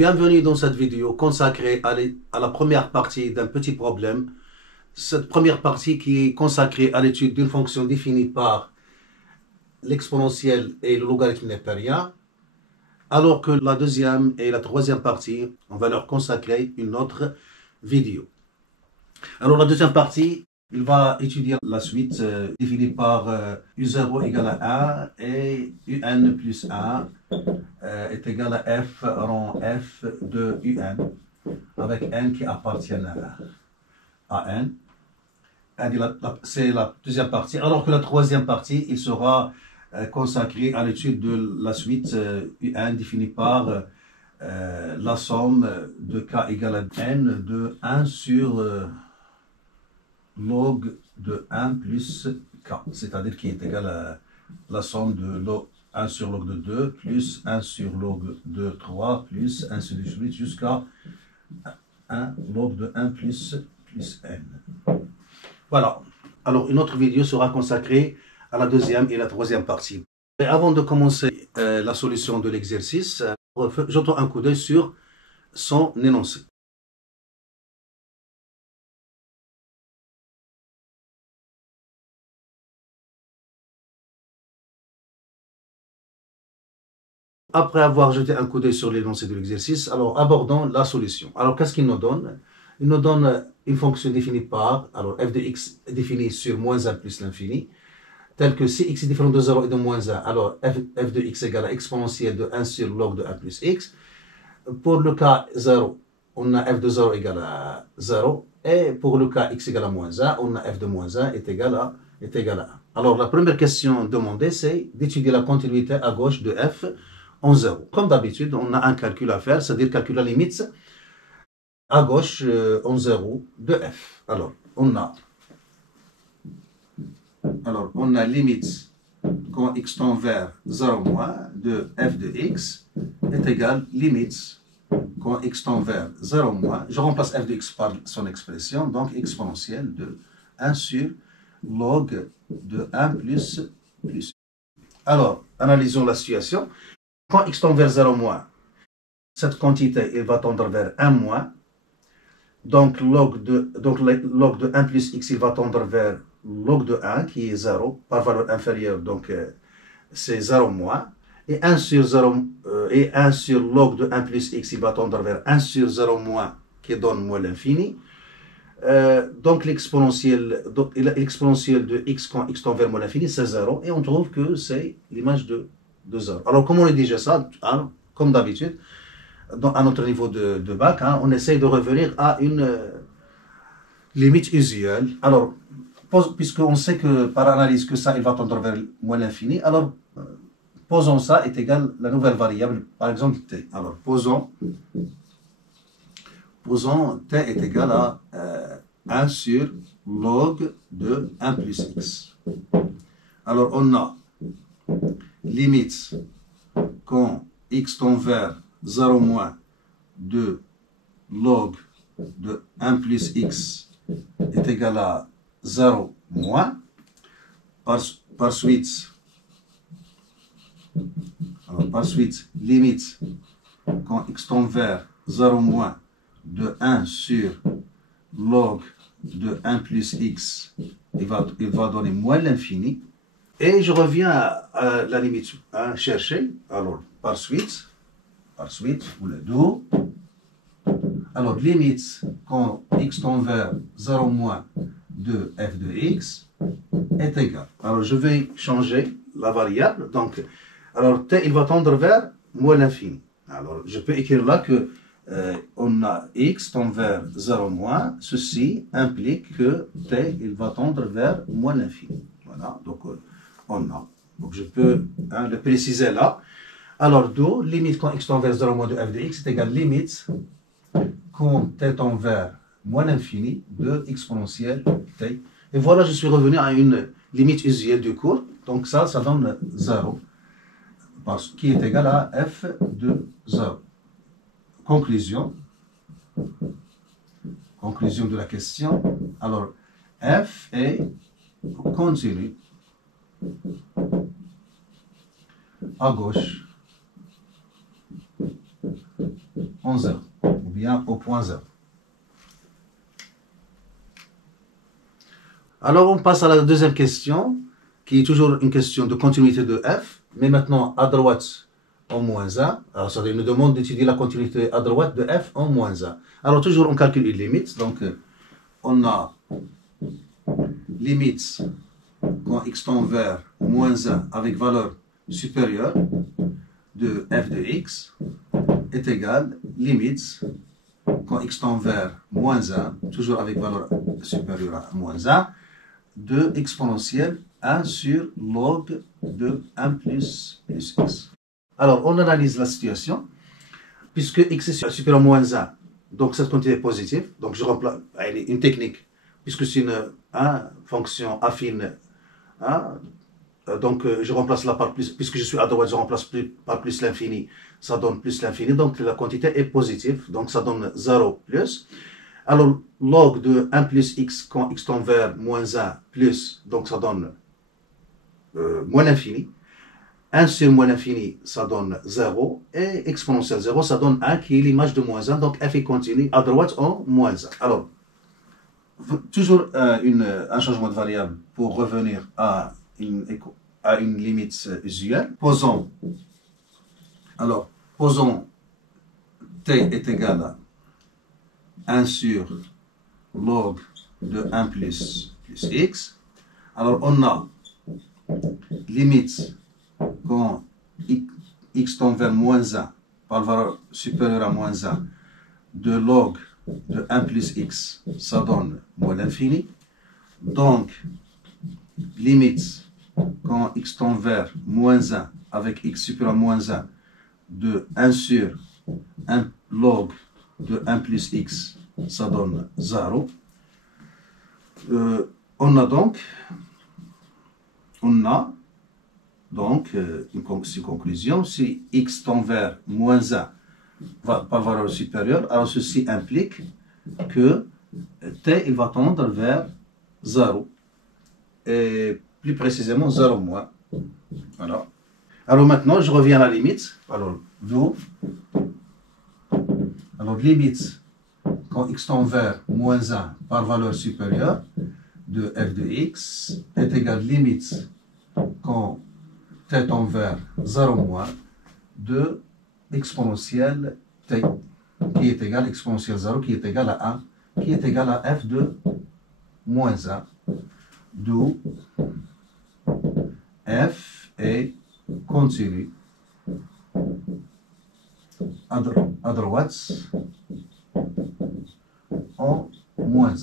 Bienvenue dans cette vidéo consacrée à la première partie d'un petit problème. Cette première partie qui est consacrée à l'étude d'une fonction définie par l'exponentielle et le logarithme népérien, alors que la deuxième et la troisième partie, on va leur consacrer une autre vidéo. Alors la deuxième partie, il va étudier la suite définie par U0 égale à 1 et UN plus 1 est égal à f rang f de un avec n qui appartient à n. C'est la deuxième partie, alors que la troisième partie, il sera consacré à l'étude de la suite un définie par la somme de k égale à n de 1 sur log de 1 plus k, c'est-à-dire qui est égal à la somme de log 1 sur log de 2 plus 1 sur log de 3 plus ainsi de suite jusqu'à 1 log de 1 plus n. Voilà. Alors une autre vidéo sera consacrée à la deuxième et la troisième partie. Mais avant de commencer la solution de l'exercice, jetons un coup d'œil sur son énoncé. Après avoir jeté un coup d'œil sur l'énoncé de l'exercice, alors abordons la solution. Alors qu'est-ce qu'il nous donne? Il nous donne une fonction définie par, alors f de x est définie sur moins 1 plus l'infini, telle que si x est différent de 0 et de moins 1, alors f de x égale à exponentielle de 1 sur log de 1 plus x. Pour le cas 0, on a f de 0 égale à 0, et pour le cas x égale à moins 1, on a f de moins 1 est égal à 1. Alors la première question demandée, c'est d'étudier la continuité à gauche de f en 0. Comme d'habitude, on a un calcul à faire, c'est-à-dire calculer la limite à gauche en 0 de f. Alors, on a limite quand x tend vers 0 moins de f de x est égal limite quand x tend vers 0 moins, je remplace f de x par son expression, donc exponentielle de 1 sur log de 1 plus. Alors, analysons la situation. Quand x tend vers 0 moins, cette quantité elle va tendre vers 1 moins. Donc, log de 1 plus x, il va tendre vers log de 1, qui est 0, par valeur inférieure, donc c'est 0 moins. Et 1 sur log de 1 plus x, il va tendre vers 1 sur 0 moins, qui donne moins l'infini. Donc, l'exponentielle de x quand x tend vers moins l'infini, c'est 0. Et on trouve que c'est l'image de 0. Alors, comment on rédige ça? Hein, comme d'habitude, à notre niveau de bac, hein, on essaye de revenir à une limite usuelle. Alors, puisqu'on sait que par analyse que ça, il va tendre vers moins l'infini, alors posons ça est égal à la nouvelle variable, par exemple t. Alors, posons t est égal à 1 sur log de 1 plus x. Alors, on a limite quand x tend vers 0 moins de log de 1 plus x est égal à 0 moins. Par suite, limite quand x tend vers 0 moins de 1 sur log de 1 plus x, il va donner moins l'infini. Et je reviens à la limite chercher. Alors, par suite, ou le dos. Alors, limite quand x tend vers 0 moins de f de x est égal. Alors, je vais changer la variable. Donc, alors, t, il va tendre vers moins l'infini. Alors, je peux écrire là que on a x tend vers 0 moins. Ceci implique que t, il va tendre vers moins l'infini. Voilà, donc on a. Donc, je peux le préciser là. Alors, d'où limite quand x tend vers 0 moins de f de x est égal limite quand t tend vers moins l'infini de exponentielle t. Et voilà, je suis revenu à une limite usuelle du cours. Donc ça donne 0, qui est égal à f de 0. Conclusion de la question. Alors, f est continu à gauche en 0, ou bien au point 0. Alors, on passe à la deuxième question, qui est toujours une question de continuité de f, mais maintenant à droite en moins 1. Alors, ça nous demande d'étudier la continuité à droite de f en moins 1. Alors, toujours on calcule une limite. Donc, on a limite quand x tend vers moins 1 avec valeur supérieure de f de x est égal limite quand x tend vers moins 1, toujours avec valeur supérieure à moins 1, de exponentielle 1 sur log de 1 plus x. Alors, on analyse la situation. Puisque x est supérieur à moins 1, donc cette quantité est positive. Donc, je remplace une technique, puisque c'est une fonction affine. Donc, je remplace là par plus, puisque je suis à droite, je remplace par plus l'infini. Ça donne plus l'infini. Donc, la quantité est positive. Donc, ça donne 0 plus. Alors, log de 1 plus x quand x tend vers moins 1 plus, donc ça donne moins l'infini. 1 sur moins l'infini, ça donne 0. Et exponentielle 0, ça donne 1 qui est l'image de moins 1. Donc, f est continu à droite en moins 1. Alors, toujours un changement de variable pour revenir à une limite usuelle. Posons t est égal à 1 sur log de 1 plus x. Alors, on a limite quand x tend vers moins 1 par valeur supérieure à moins 1 de log de 1 plus x, ça donne moins l'infini. Donc, limite quand x tend vers moins 1 avec x supérieur à moins 1 de 1 sur 1 log de 1 plus x, ça donne 0. On a donc une conclusion, si x tend vers moins 1 par valeur supérieure, alors ceci implique que t il va tendre vers 0, et plus précisément 0 moins. Voilà. Alors maintenant, je reviens à la limite. Alors, limite quand x tend vers moins 1 par valeur supérieure de f de x est égal limite quand t tend vers 0 moins de exponentielle t qui est égal à exponentielle 0 qui est égal à 1 qui est égal à f de moins 1, d'où f est continu à droite en moins 1.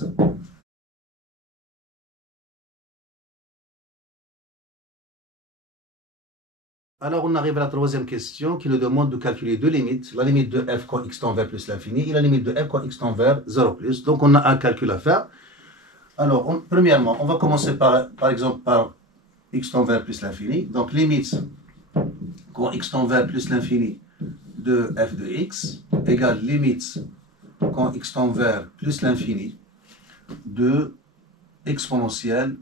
Alors, on arrive à la troisième question qui nous demande de calculer deux limites. La limite de f quand x tend vers plus l'infini et la limite de f quand x tend vers 0 plus. Donc, on a un calcul à faire. Alors, premièrement, on va commencer par exemple par x tend vers plus l'infini. Donc, limite quand x tend vers plus l'infini de f de x égale limite quand x tend vers plus l'infini de exponentielle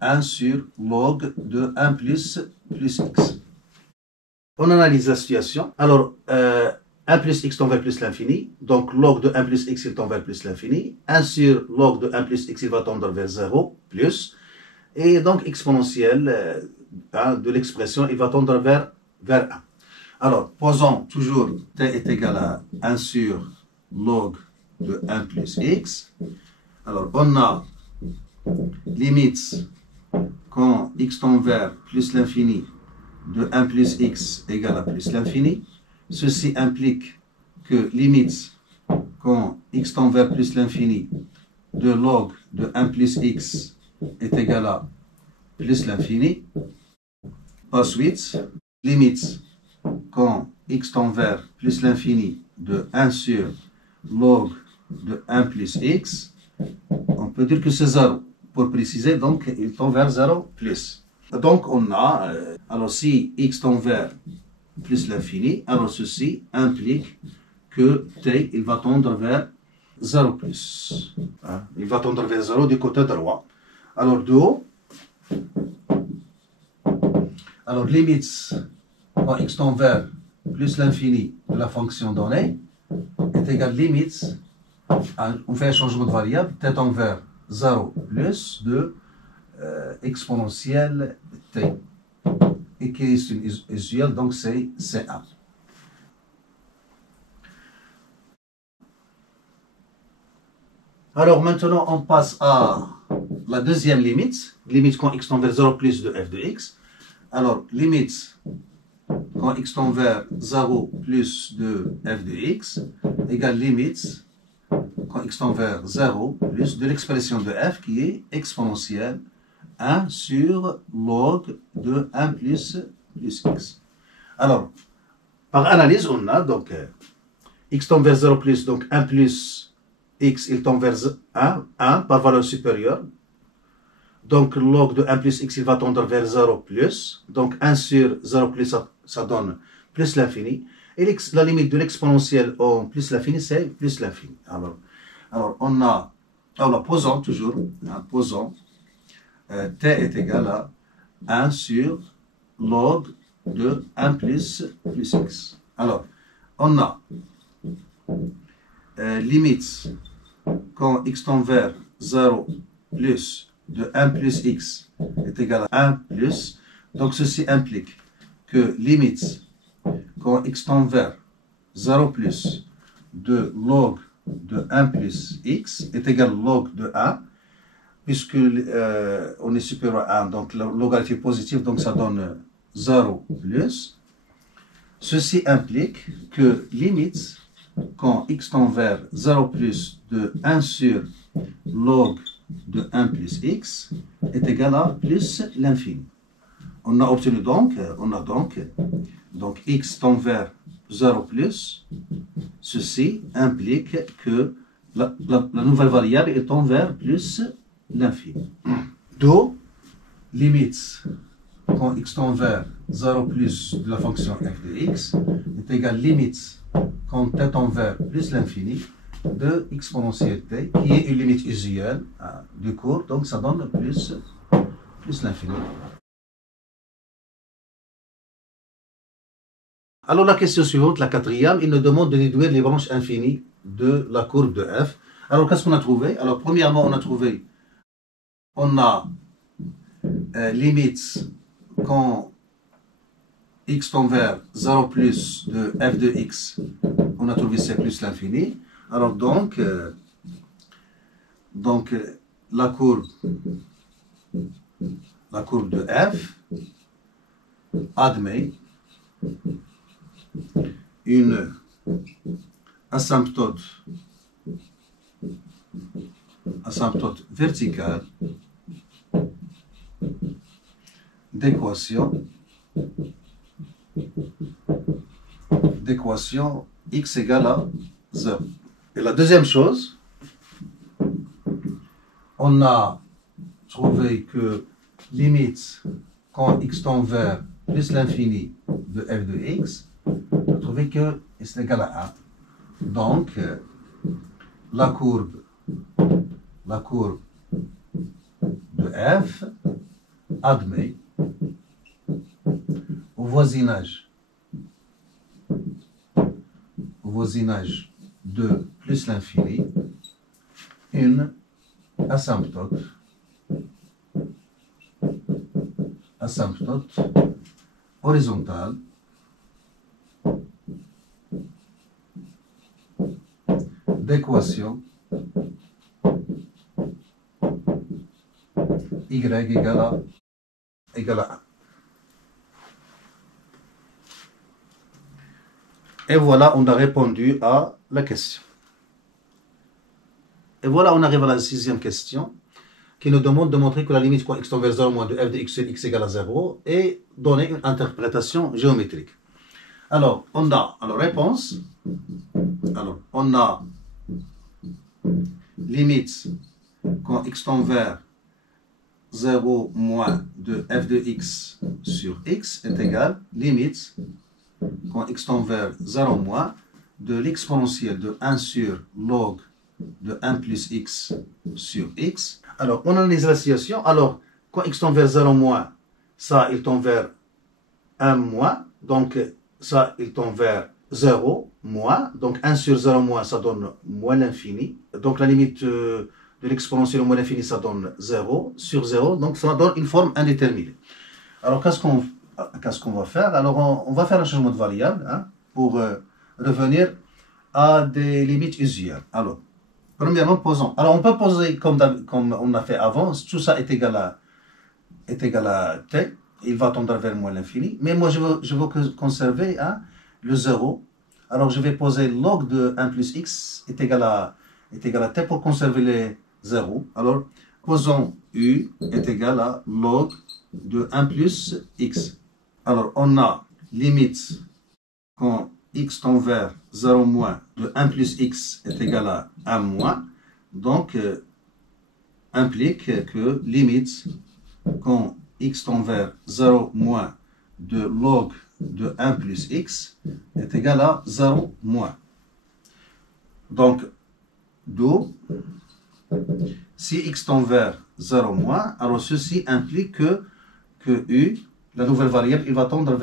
1 sur log de 1 plus x. On analyse la situation. Alors, 1 plus x tend vers plus l'infini. Donc, log de 1 plus x, il tend vers plus l'infini. 1 sur log de 1 plus x, il va tendre vers 0, plus. Et donc, exponentielle de l'expression, il va tendre vers 1. Alors, posons toujours t est égal à 1 sur log de 1 plus x. Alors, on a limite quand x tend vers plus l'infini de 1 plus x égale à plus l'infini. Ceci implique que limite quand x tend vers plus l'infini de log de 1 plus x est égal à plus l'infini. Ensuite, limite quand x tend vers plus l'infini de 1 sur log de 1 plus x, on peut dire que c'est 0. Pour préciser, donc, il tend vers 0 plus. Donc, on a, alors si x tend vers plus l'infini, alors ceci implique que t, il va tendre vers 0 plus. Il va tendre vers 0 du côté droit. Alors, d'où, alors limite quand x tend vers plus l'infini de la fonction donnée, est égal limite, on fait un changement de variable, t tend vers 0 plus de exponentielle t, et qui est une usuelle, donc c'est C1. Alors maintenant, on passe à la deuxième limite quand x tend vers 0 plus de f de x. Alors, limite quand x tend vers 0 plus de f de x égale limite quand x tend vers 0 plus de l'expression de f qui est exponentielle 1 sur log de 1 plus x. Alors, par analyse, on a donc x tend vers 0 plus, donc 1 plus x, il tend vers 1 par valeur supérieure. Donc, log de 1 plus x, il va tendre vers 0 plus. Donc, 1 sur 0 plus, ça donne plus l'infini. Et la limite de l'exponentielle en plus l'infini, c'est plus l'infini. Alors, on a, posons toujours, posons, t est égal à 1 sur log de 1 plus x. Alors, on a limite quand x tend vers 0 plus de 1 plus x est égal à 1 plus. Donc ceci implique que limite quand x tend vers 0 plus de log de 1 plus x est égal à log de 1, puisque on est supérieur à 1, donc le logarithme est positif, donc ça donne 0 plus. Ceci implique que limite quand x tend vers 0 plus de 1 sur log de 1 plus x est égal à plus l'infini. On a obtenu donc, x tend vers 0 plus, ceci implique que la nouvelle variable tend vers plus l'infini. D'où limite quand x tend vers 0 plus de la fonction f de x est égal limite quand t tend vers plus l'infini de exponentielle t, qui est une limite usuelle du cours, donc ça donne plus l'infini. Alors la question suivante, la quatrième, il nous demande de déduire les branches infinies de la courbe de f. Alors qu'est-ce qu'on a trouvé? Alors premièrement, on a limite quand x tend vers 0 plus de f de x, on a trouvé c'est plus l'infini. Alors donc la courbe de f admet une asymptote verticale d'équation x égale à 0. Et la deuxième chose, on a trouvé que limite quand x tend vers plus l'infini de f de x, on a trouvé que c'est égal à 1. Donc, la courbe de f admet au voisinage de plus l'infini une asymptote horizontale d'équation y égale à 1. Et voilà, on a répondu à la question. Et voilà, on arrive à la sixième question qui nous demande de montrer que la limite quand x tend vers 0 moins de f de x sur x égale à 0 et donner une interprétation géométrique. Alors, on a, réponse, on a limite quand x tend vers 0 moins de f de x sur x est égal limite quand x tend vers 0 moins de l'exponentielle de 1 sur log de 1 plus x sur x. Alors, on analyse la situation. Alors, quand x tend vers 0 moins, ça, il tend vers 1 moins. Donc, ça, il tend vers 0, moins, donc 1 sur 0 moins, ça donne moins l'infini. Donc la limite de l'exponentielle au moins l'infini, ça donne 0 sur 0, donc ça donne une forme indéterminée. Alors qu'est-ce qu'on va faire? Alors on va faire un changement de variable hein, pour revenir à des limites usuelles. Alors, premièrement, posons. Alors on peut poser comme on a fait avant, tout ça est égal à t, il va tendre vers moins l'infini, mais moi je veux conserver hein, le 0. Alors je vais poser log de 1 plus x est égal à t pour conserver les 0. Alors posons u est égal à log de 1 plus x. Alors on a limite quand x tend vers 0 moins de 1 plus x est égal à 1 moins, donc implique que limite quand x tend vers 0 moins de log de 1 plus x est égal à 0 moins. Donc, d'où, si x tend vers 0 moins, alors ceci implique que u, la nouvelle variable, il va tendre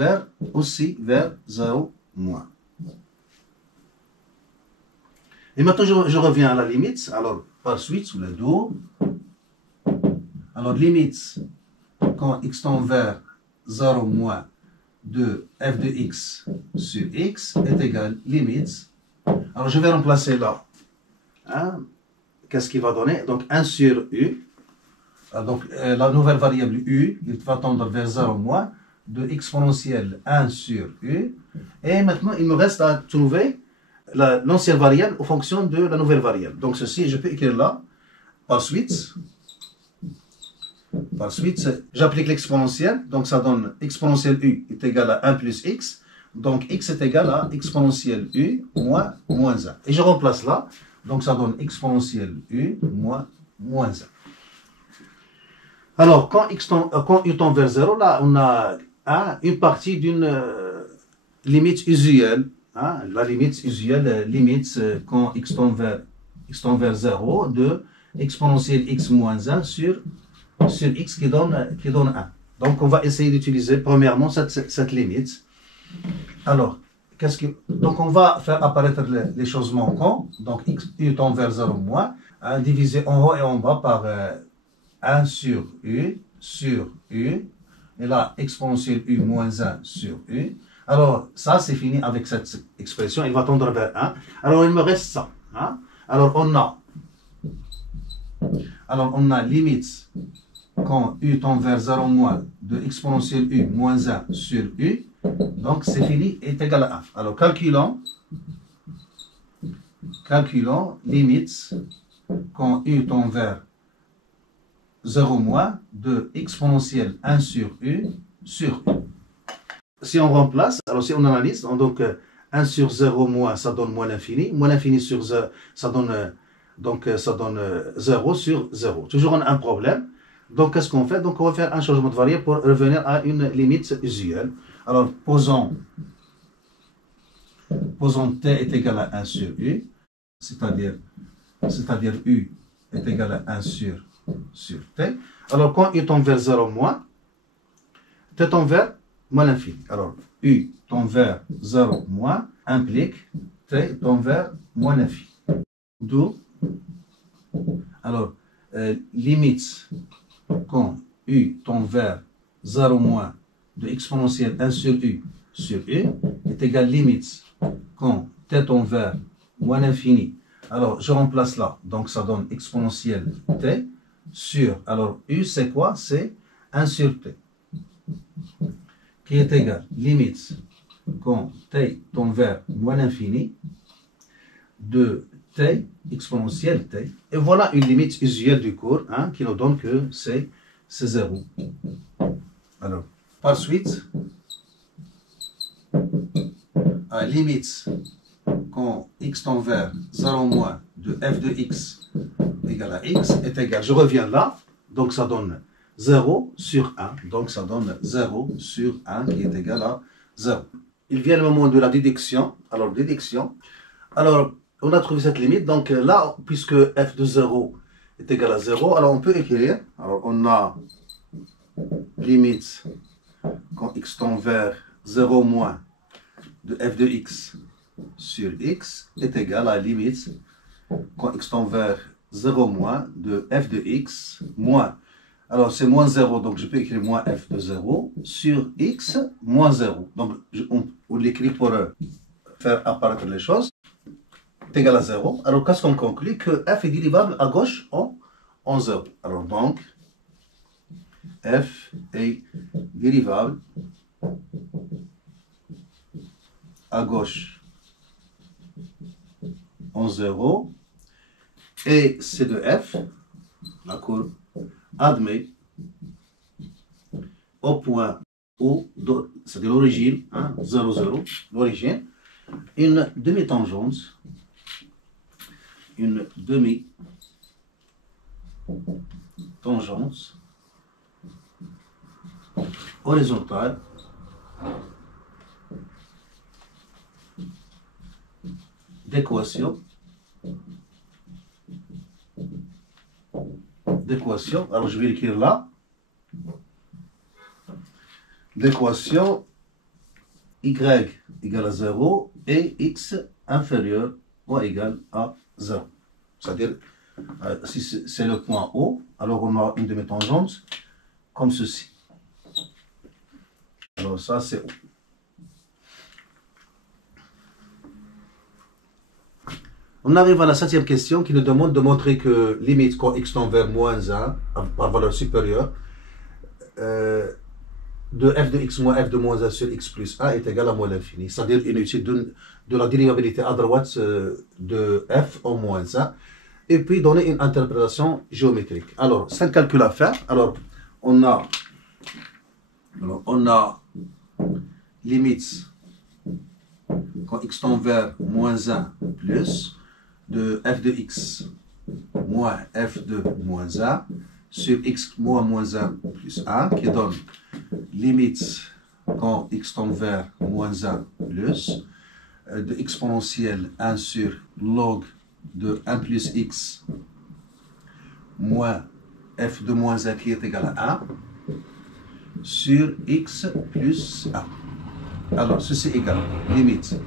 aussi vers 0 moins. Et maintenant, je reviens à la limite. Alors, par suite, sous le dos. Alors, limite, quand x tend vers 0 moins de f de x sur x est égal limite. Alors, je vais remplacer là. Hein, qu'est-ce qu'il va donner? Donc, 1 sur u. Donc, la nouvelle variable u, il va tendre vers 0 moins de exponentielle 1 sur u. Et maintenant, il me reste à trouver l'ancienne variable en fonction de la nouvelle variable. Donc, ceci, je peux écrire là, par suite. Par suite, j'applique l'exponentielle, donc ça donne exponentielle u est égal à 1 plus x. Donc, x est égal à exponentielle u moins 1. Et je remplace là, donc ça donne exponentielle u moins 1. Alors, quand u tend vers 0, là, on a une partie d'une limite usuelle. Hein, la limite usuelle, limite quand x tend vers 0 de exponentielle x moins 1 sur x qui donne 1. Donc, on va essayer d'utiliser premièrement cette limite. Alors, donc, on va faire apparaître les choses manquantes. Donc, u tend vers 0 moins, divisé en haut et en bas par 1 sur u, et là, exponentielle u moins 1 sur u. Alors, ça, c'est fini avec cette expression. Il va tendre vers 1. Alors, il me reste ça. Hein? Alors, on a limite quand u tend vers 0 moins de exponentielle u moins 1 sur u. Donc, c'est fini, est égal à 1. Alors, calculons limite quand u tend vers 0 moins de exponentielle 1 sur u sur u. Si on remplace, alors si on analyse, donc 1 sur 0 moins, ça donne moins l'infini. Moins l'infini sur 0, ça donne 0 sur 0. Toujours on a un problème. Donc, qu'est-ce qu'on fait? Donc, on va faire un changement de variable pour revenir à une limite usuelle. Alors, posons t est égal à 1 sur u, c'est-à-dire u est égal à 1 sur t. Alors, quand u tend vers 0 moins, t tend vers moins l'infini. Alors, u tend vers 0 moins implique t tend vers moins l'infini. D'où, alors, limite quand u tend vers 0 moins de exponentielle 1 sur u est égal limite quand t tend vers moins l'infini. Alors, je remplace là. Donc, ça donne exponentielle t sur. Alors, u, c'est quoi? C'est 1 sur t. Qui est égal limite quand t tend vers moins l'infini de t exponentielle t. Et voilà une limite usuelle du cours hein, qui nous donne que c'est 0. Alors, par suite, à limite quand x tend vers 0 moins de f de x égale à x est égal, je reviens là, donc ça donne 0 sur 1, donc ça donne 0 sur 1 qui est égal à 0. Il vient le moment de la déduction. Alors, déduction. Alors, on a trouvé cette limite. Donc là, puisque f de 0 est égal à 0, alors on peut écrire. Alors, on a limite quand x tend vers 0 moins de f de x sur x est égal à la limite, quand x tend vers 0 moins, de f de x moins. Alors c'est moins 0, donc je peux écrire moins f de 0 sur x moins 0. Donc on l'écrit pour faire apparaître les choses. Est égal à 0. Alors qu'est-ce qu'on conclut? Que f est dérivable à gauche en 0. Alors donc, f est dérivable à gauche en 0. Et C de f, la courbe, admet au point O, c'est-à-dire l'origine, 0, 0, l'origine, une demi-tangente, horizontale d'équation, alors je vais écrire là, d'équation y égale à 0 et x inférieur ou égal à 0. C'est-à-dire, si c'est le point O, alors on a une demi-tangente comme ceci. Alors ça c'est O. On arrive à la 7e question qui nous demande de montrer que limite quand x tend vers moins 1 par valeur supérieure de f de x moins f de moins 1 sur x plus 1 est égal à moins l'infini. C'est-à-dire une étude de la dérivabilité à droite de f en moins 1 et puis donner une interprétation géométrique. Alors, 5 calculs à faire. Alors, on a limite quand x tend vers moins 1 plus de f de x moins f de moins 1 sur x moins moins 1 plus 1 qui donne limite quand x tend vers moins 1 plus de exponentielle 1 sur log de 1 plus x moins f de moins 1 qui est égal à 1 sur x plus 1. Alors, ceci est égal limite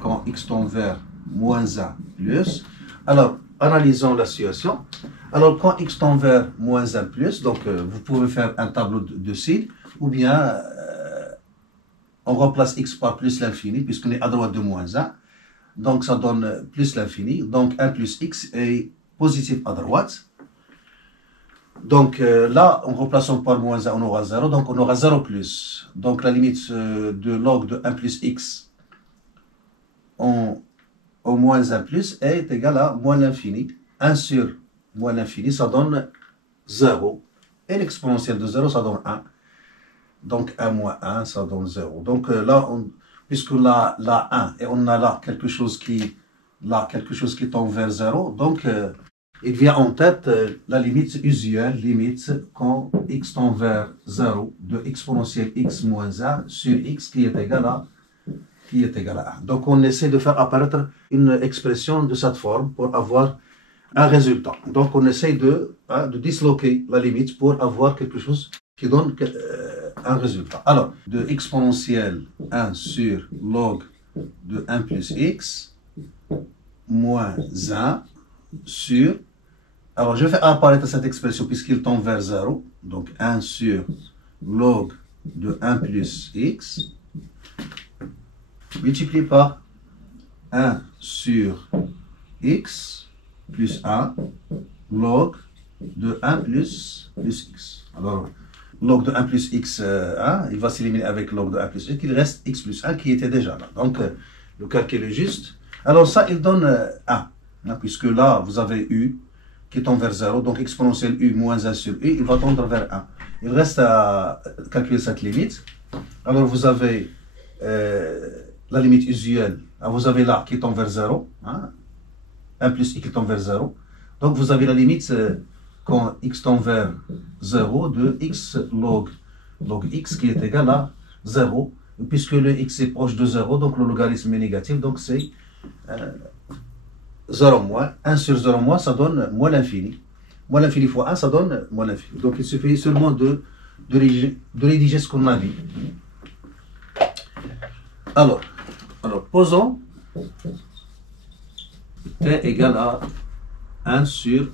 quand x tend vers moins 1 plus. Alors, analysons la situation. Alors, quand x tend vers moins 1 plus, donc vous pouvez faire un tableau de signes, ou bien on remplace x par plus l'infini, puisqu'on est à droite de moins 1. Donc, ça donne plus l'infini. Donc, 1 plus x est positif à droite. Donc, là, en remplaçant par moins 1, on aura 0. Donc, on aura 0 plus. Donc, la limite de log de 1 plus x au moins 1 plus est égale à moins l'infini. 1 sur moins l'infini, ça donne 0. Et l'exponentielle de 0, ça donne 1. Donc 1 moins 1, ça donne 0. Donc là, puisque là 1, et on a là quelque chose qui tend vers 0, donc il vient en tête la limite usuelle, limite quand x tend vers 0 de exponentielle x moins 1 sur x qui est égal à 1. Donc on essaie de faire apparaître une expression de cette forme pour avoir un résultat. Donc on essaie de disloquer la limite pour avoir quelque chose qui donne un résultat. Alors, de exponentielle 1 sur log de 1 plus x moins 1 sur... Alors, je fais apparaître cette expression puisqu'il tend vers 0. Donc, 1 sur log de 1 plus x multiplié par 1 sur x plus 1 log de 1 plus x. Alors, log de 1 plus x, il va s'éliminer avec log de 1 plus x, il reste x plus 1 qui était déjà là. Donc, le calcul est juste. Alors ça, il donne 1, puisque là, vous avez u qui tend vers 0, donc exponentielle u moins 1 sur u, il va tendre vers 1. Il reste à calculer cette limite. Alors, vous avez la limite usuelle, vous avez là qui tend vers 0, 1 plus i qui tend vers 0. Donc, vous avez la limite quand x tend vers 0 de x log x qui est égal à 0, puisque le x est proche de 0, donc le logarithme est négatif, donc c'est 0 moins. 1 sur 0 moins, ça donne moins l'infini. Moins l'infini fois 1, ça donne moins l'infini. Donc il suffit seulement de rédiger ce qu'on a dit. Alors, posons t égale à 1 sur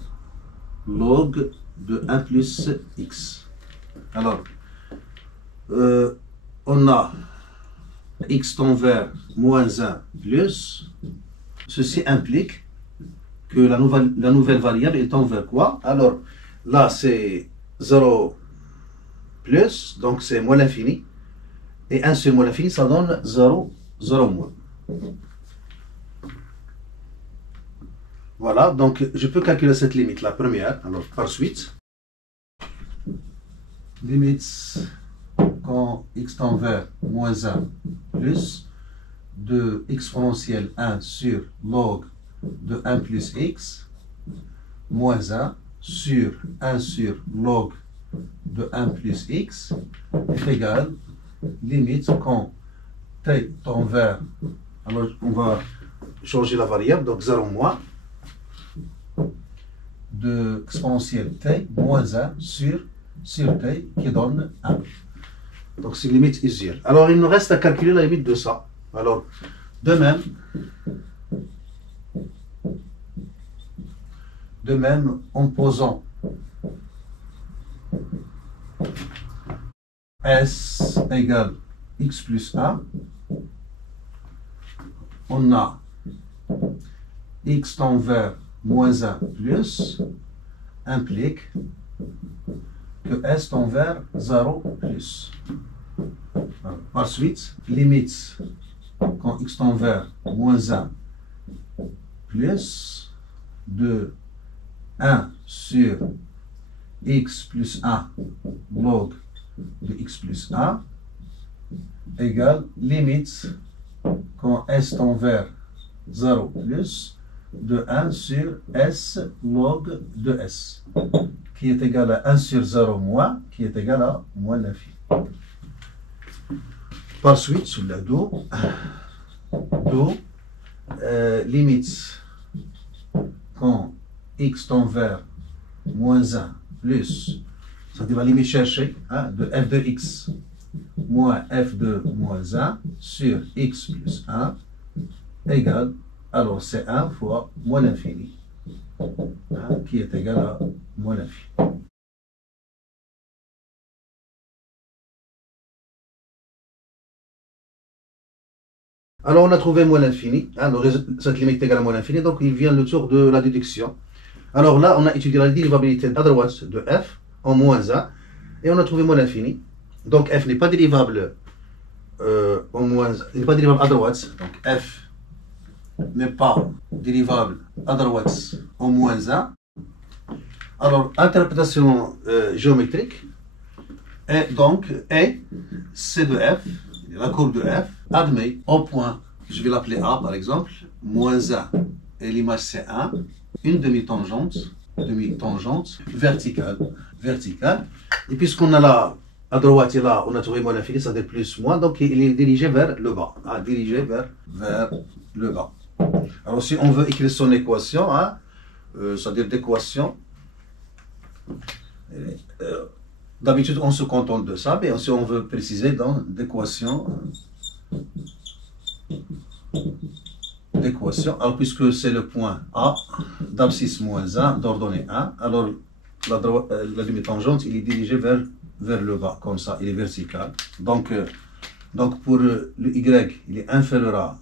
log de 1 plus x. Alors, on a x tend vers moins 1 plus. Ceci implique que la nouvelle variable est tend vers quoi? Alors, là, c'est 0 plus, donc c'est moins l'infini. Et 1 sur moins l'infini, ça donne 0, 0 moins. Voilà, donc je peux calculer cette limite, la première. Alors, par suite, limite quand x tend vers moins 1 plus de exponentielle 1 sur log de 1 plus x moins 1 sur 1 sur log de 1 plus x est égal limite quand t tend vers, alors on va changer la variable, donc 0 moins de exponentielle t moins 1 sur t qui donne 1. Donc c'est limite usuelle. Alors il nous reste à calculer la limite de ça. Alors de même en posant s égale x plus 1, on a x tend vers moins 1 plus implique que s tend vers 0 plus. Alors, par suite, limite quand x tend vers moins 1 plus de 1 sur x plus 1 log de x plus 1 égale limite quand s tend vers 0 plus de 1 sur s log de s qui est égal à 1 sur 0 moins qui est égal à moins l'infini. Par suite, sur la do limite quand x tend vers moins 1 plus, c'est-à-dire la limite cherchée de f de x moins f de moins 1 sur x plus 1 égale, alors c'est 1 fois moins l'infini qui est égal à moins l'infini. Alors on a trouvé moins l'infini, cette limite est égale à moins l'infini, donc il vient le tour de la déduction. Alors là, on a étudié la dérivabilité à droite de f en moins 1, et on a trouvé moins l'infini. Donc f n'est pas dérivable en moins 1, n'est pas dérivable à droite, donc f n'est pas dérivable à droite en moins 1. Alors, interprétation géométrique, et donc, c de f, la courbe de f, admet au point, je vais l'appeler A par exemple, moins 1 et l'image c'est 1, une demi-tangente verticale. Et puisqu'on a là, à droite et là, on a trouvé moins l'infini, ça fait plus, moins, donc il est dirigé vers le bas. Dirigé vers le bas. Alors si on veut écrire son équation, c'est-à-dire d'équation, d'habitude on se contente de ça, mais si on veut préciser dans d'équation, alors puisque c'est le point A d'abscisse moins 1 d'ordonnée 1, alors la demi-tangente il est dirigé vers le bas, comme ça, il est vertical. Donc pour le y, il est inférieur à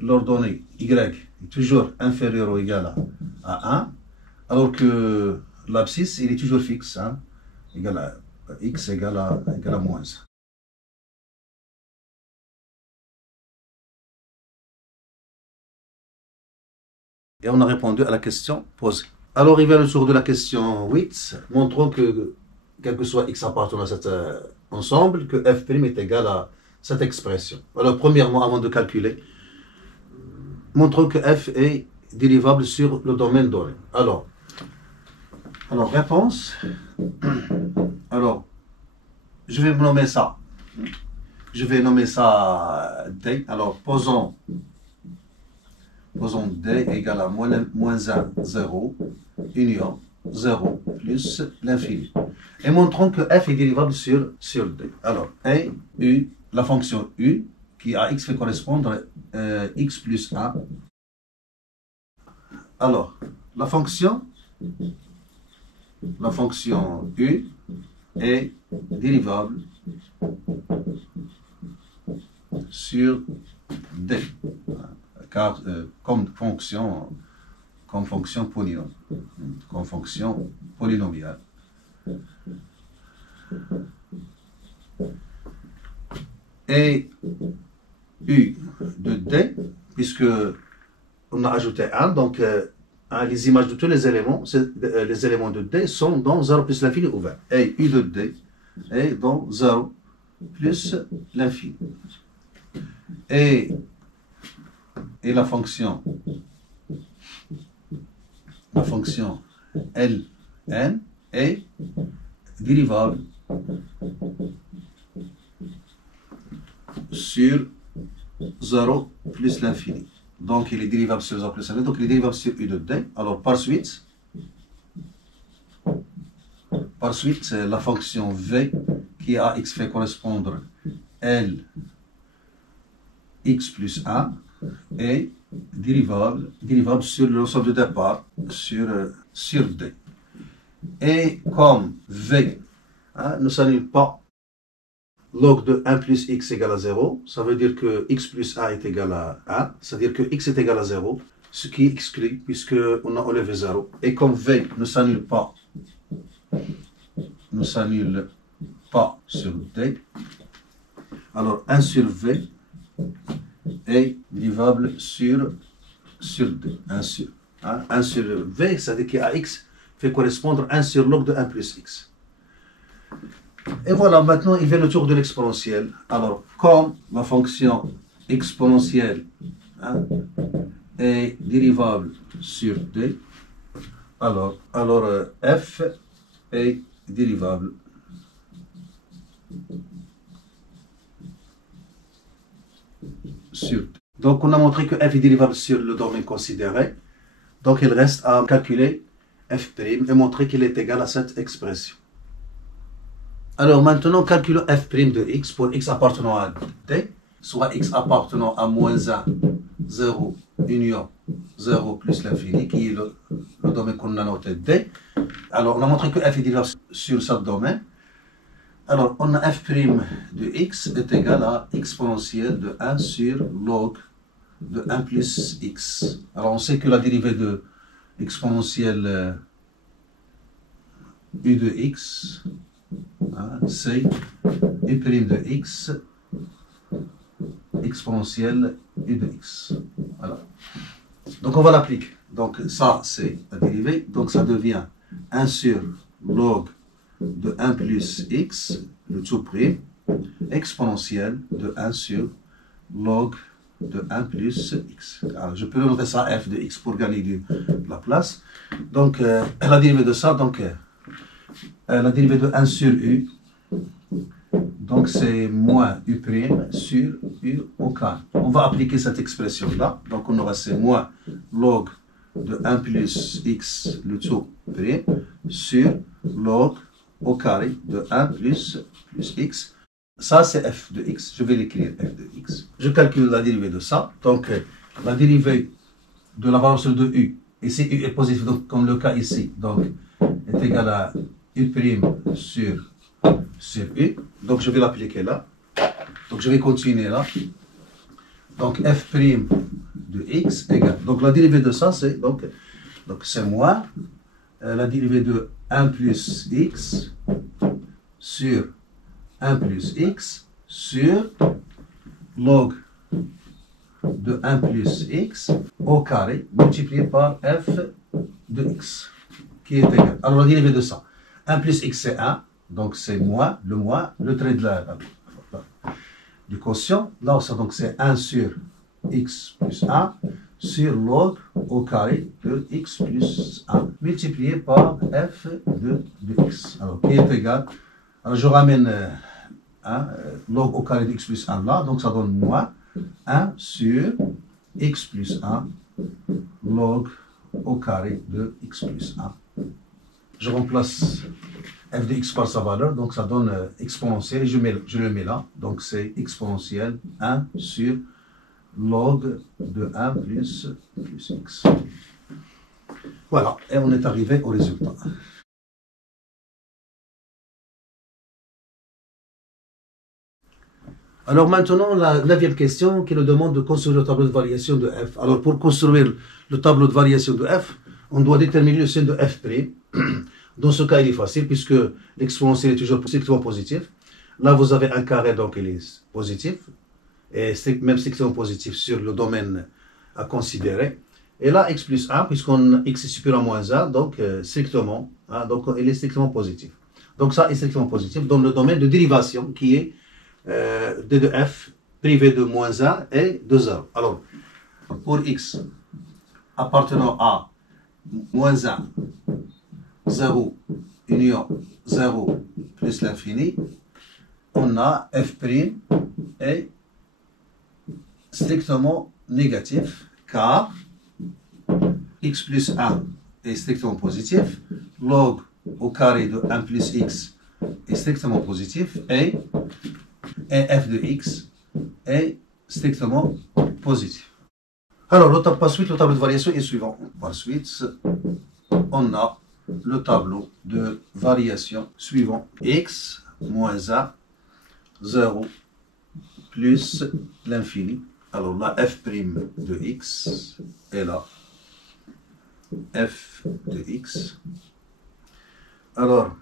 l'ordonnée y est toujours inférieur ou égal à 1, alors que l'abscisse il est toujours fixe, égal à x égale à moins 1. Et on a répondu à la question posée. Alors il vient le tour de la question 8. Montrons que, quel que soit x appartenant à cet ensemble, que f' est égal à cette expression. Alors premièrement, avant de calculer, montrons que f est dérivable sur le domaine donné. Alors réponse. Alors, je vais nommer ça. Je vais nommer ça d. Alors posons d égale à moins 1, 0, union 0 plus l'infini. Et montrons que f est dérivable sur d. Alors, u, la fonction u, qui à x fait correspondre x plus 1. Alors, la fonction u est dérivable sur d, car comme fonction polynomiale. Et u de d, puisque on a ajouté 1, donc les images de tous les éléments de d sont dans 0 plus l'infini ouvert. Et u de d est dans 0 plus l'infini. Et la fonction Ln est dérivable sur 0 plus l'infini. Donc il est dérivable sur 0 plus l'infini, donc il est dérivable sur u de d. Alors par suite, la fonction v qui à x fait correspondre L x plus 1 est dérivable sur l'ensemble de départ sur d. Et comme v ne s'annule pas log de 1 plus x égale à 0, ça veut dire que x plus 1 est égal à 1, c'est-à-dire que x est égal à 0, ce qui exclut puisqu'on a enlevé 0. Et comme v ne s'annule pas sur d, alors 1 sur v est dérivable sur d. 1 sur v, c'est-à-dire qu'à x fait correspondre 1 sur log de 1 plus x. Et voilà, maintenant il vient le tour de l'exponentielle. Alors, comme la fonction exponentielle est dérivable sur d, alors f est dérivable sur d. Donc on a montré que f est dérivable sur le domaine considéré. Donc il reste à calculer f' et montrer qu'il est égal à cette expression. Alors maintenant, calculons f' de x pour x appartenant à d, soit x appartenant à moins 1, 0, union 0 plus l'infini, qui est le domaine qu'on a noté d. Alors on a montré que f est dérivable sur ce domaine. Alors on a f' de x est égal à exponentielle de 1 sur log de 1 plus x. Alors on sait que la dérivée de exponentielle u de x, c'est u' de x exponentielle u de x. Voilà. Donc on va l'appliquer. Donc ça c'est la dérivée. Donc ça devient 1 sur log de 1 plus x, le tout prime, exponentielle de 1 sur log de 1 plus x. Alors, je peux noter ça f de x pour gagner de la place. Donc la dérivée de ça, donc la dérivée de 1 sur u, donc c'est moins u' sur u au carré. On va appliquer cette expression-là. Donc on aura c'est moins log de 1 plus x, le tout prime, sur log au carré de 1 plus x. Ça c'est f de x. Je vais l'écrire f de x. Je calcule la dérivée de ça. Donc la dérivée de la valeur de u, ici u est positif, donc comme le cas ici, donc est égal à u' sur u. Donc je vais l'appliquer là. Donc je vais continuer là. Donc f' de x égale. Donc la dérivée de ça c'est donc c'est moins la dérivée de 1 plus x sur 1 plus x sur log de 1 plus x au carré multiplié par f de x qui est égal. Alors la dérivée de ça, 1 plus x c'est 1, donc c'est moins, le trait de du quotient. Là ça donc c'est 1 sur x plus 1 sur log au carré de x plus 1 multiplié par f de x. Alors qui est égal, alors je ramène log au carré de x plus 1 là, donc ça donne moins 1 sur x plus 1 log au carré de x plus 1. Je remplace f de x par sa valeur, donc ça donne exponentiel, et je le mets là, donc c'est exponentiel 1 sur log de 1 plus x. Voilà, et on est arrivé au résultat. Alors maintenant, la 9e question qui nous demande de construire le tableau de variation de f. Alors pour construire le tableau de variation de f, on doit déterminer le signe de f'. Dans ce cas, il est facile puisque l'exponentiel est toujours strictement positif. Là, vous avez un carré, donc il est positif. Et même strictement positif sur le domaine à considérer. Et là, x plus 1, puisqu'on x est supérieur à moins 1, donc strictement, hein, donc il est strictement positif. Donc ça est strictement positif dans le domaine de dérivation qui est d de f privé de moins 1 et de 0. Alors, pour x appartenant à moins 1, 0, union 0 plus l'infini, on a f' est strictement négatif car x plus 1 est strictement positif, log au carré de 1 plus x est strictement positif et f de x est strictement positif. Alors, par suite, le tableau de variation est suivant. Par suite, on a le tableau de variation suivant. X moins 1, 0, plus l'infini. Alors, la f' de x est là. F de x. Alors,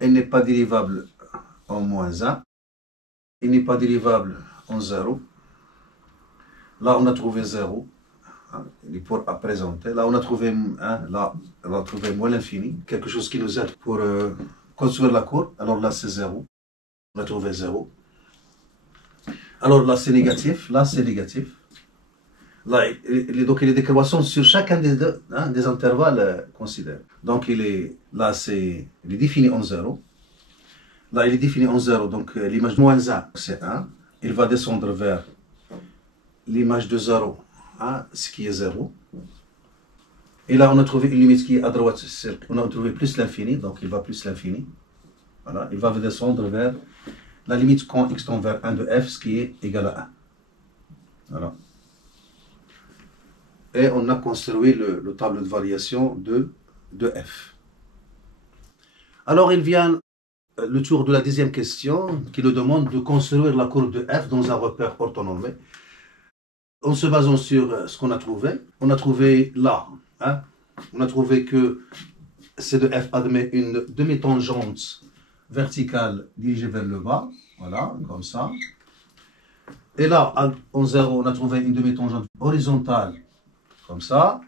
elle n'est pas dérivable en moins 1. Il n'est pas dérivable en 0. Là, on a trouvé 0. Hein, il est pour à présenter. Là, on a trouvé 1. Là, on a trouvé moins l'infini. Quelque chose qui nous aide pour construire la courbe. Alors là, c'est 0. On a trouvé 0. Alors là, c'est négatif. Là, c'est négatif. Là, donc, il est décroissant sur chacun des deux, hein, des intervalles considérés. Donc, il est défini en 0. Là, il est défini en 0, donc l'image de moins 1, c'est 1. Il va descendre vers l'image de 0, hein, ce qui est 0. Et là, on a trouvé une limite qui est à droite, on a trouvé plus l'infini, donc il va plus l'infini. Voilà, il va descendre vers la limite quand x tend vers 1 de f, ce qui est égal à 1. Voilà. Et on a construit le tableau de variation de f. Alors, il vient le tour de la 10e question qui nous demande de construire la courbe de f dans un repère orthonormé. En se basant sur ce qu'on a trouvé, on a trouvé là, hein, on a trouvé que C de f admet une demi-tangente verticale dirigée vers le bas, voilà, comme ça. Et là, en 0, on a trouvé une demi-tangente horizontale, comme ça.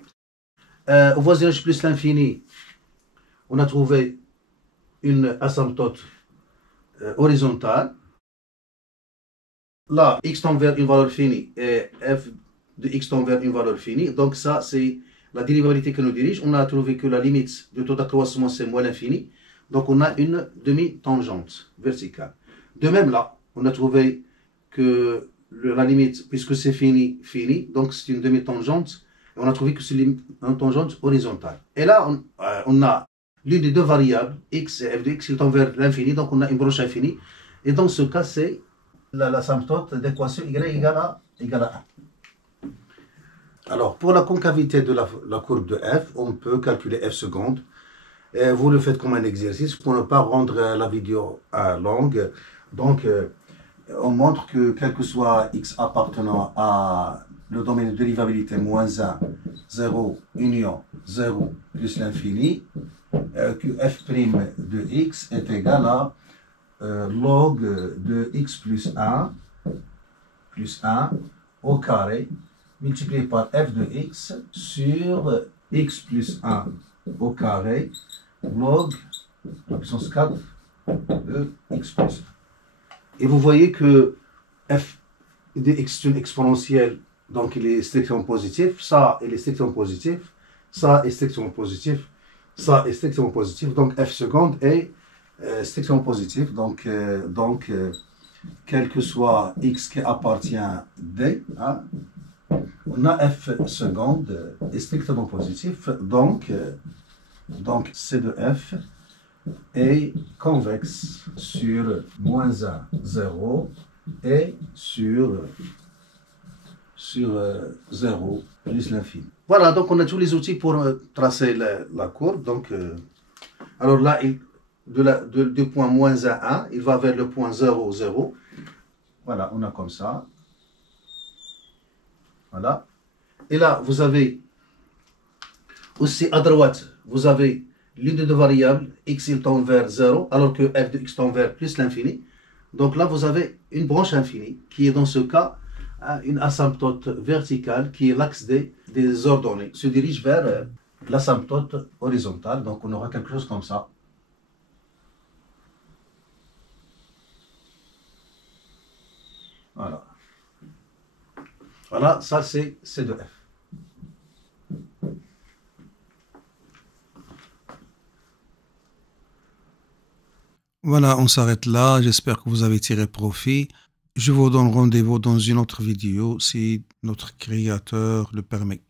Au voisinage plus l'infini, on a trouvé une asymptote horizontale. Là, x tend vers une valeur finie et f de x tend vers une valeur finie. Donc ça, c'est la dérivabilité qui nous dirige. On a trouvé que la limite du taux d'accroissement, c'est moins l'infini. Donc on a une demi-tangente verticale. De même là, on a trouvé que la limite, puisque c'est fini, donc c'est une demi-tangente. On a trouvé que c'est une tangente horizontale. Et là, on a l'une des deux variables, x et f de x, qui tend vers l'infini, donc on a une branche infinie. Et dans ce cas, c'est l'asymptote d'équation y égale à 1. Alors, pour la concavité de la courbe de f, on peut calculer f seconde. Et vous le faites comme un exercice pour ne pas rendre la vidéo longue. Donc, on montre que quel que soit x appartenant à le domaine de dérivabilité moins 1, 0, union 0 plus l'infini, que f' de x est égal à log de x plus 1 au carré multiplié par f de x sur x plus 1 au carré log la puissance 4 de x plus 1. Et vous voyez que f de x est une exponentielle, donc il est strictement positif. Ça, il est strictement positif. Ça est strictement positif. Ça est strictement positif. Donc f seconde est strictement positif. Donc, quel que soit x qui appartient à d, hein, on a f seconde est strictement positif. Donc c de f est convexe sur moins 1, 0 et sur 0 plus l'infini. Voilà, donc on a tous les outils pour tracer la courbe. Donc, alors là, du point moins 1, 1, il va vers le point 0, 0. Voilà, on a comme ça. Voilà. Et là, vous avez aussi à droite, vous avez l'une des deux variables, x il tend vers 0, alors que f de x tend vers plus l'infini. Donc là, vous avez une branche infinie, qui est dans ce cas une asymptote verticale, qui est l'axe des ordonnées, se dirige vers l'asymptote horizontale. Donc on aura quelque chose comme ça. Voilà. Voilà, ça c'est C de f. Voilà, on s'arrête là. J'espère que vous avez tiré profit. Je vous donne rendez-vous dans une autre vidéo si notre créateur le permet.